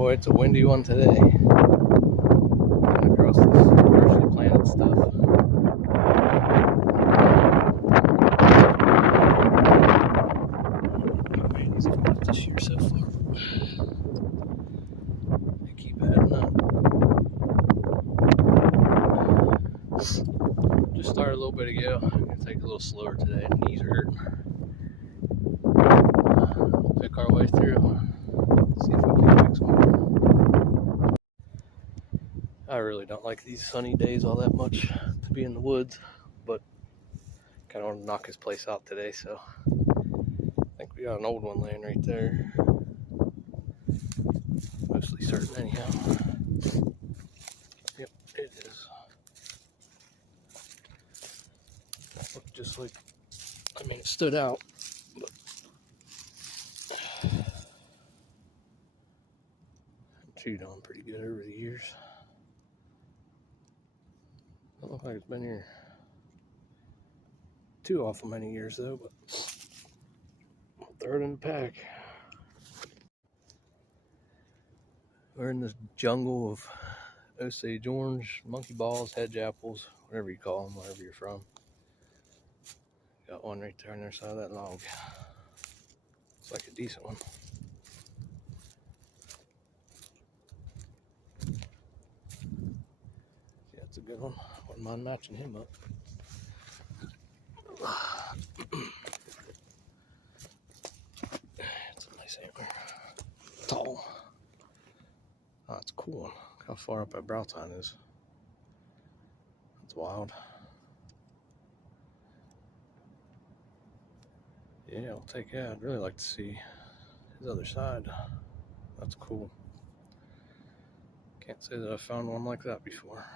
Boy, it's a windy one today. Coming across this freshly planted stuff. Oh man, he's coming up this year so far. They keep adding up. Just started a little bit ago. I'm gonna take it a little slower today. Knees are hurting. Pick our way through. See if we can fix one. I really don't like these sunny days all that much to be in the woods, but kind of want to knock his place out today, so I think we got an old one laying right there. Mostly certain anyhow. Yep, it is. Looked just like, I mean, it stood out, but chewed on pretty good over the years. Don't look like it's been here too awful many years though, but third in the pack. We're in this jungle of Osage orange, monkey balls, hedge apples, whatever you call them, wherever you're from. Got one right there on the other side of that log. Looks like a decent one. Yeah, it's a good one. Wouldn't mind matching him up. It's a nice antler. Tall. Oh, that's a cool one. Look how far up that brow tine is. That's wild. Yeah, I'll take that. I'd really like to see his other side. That's cool. Can't say that I've found one like that before.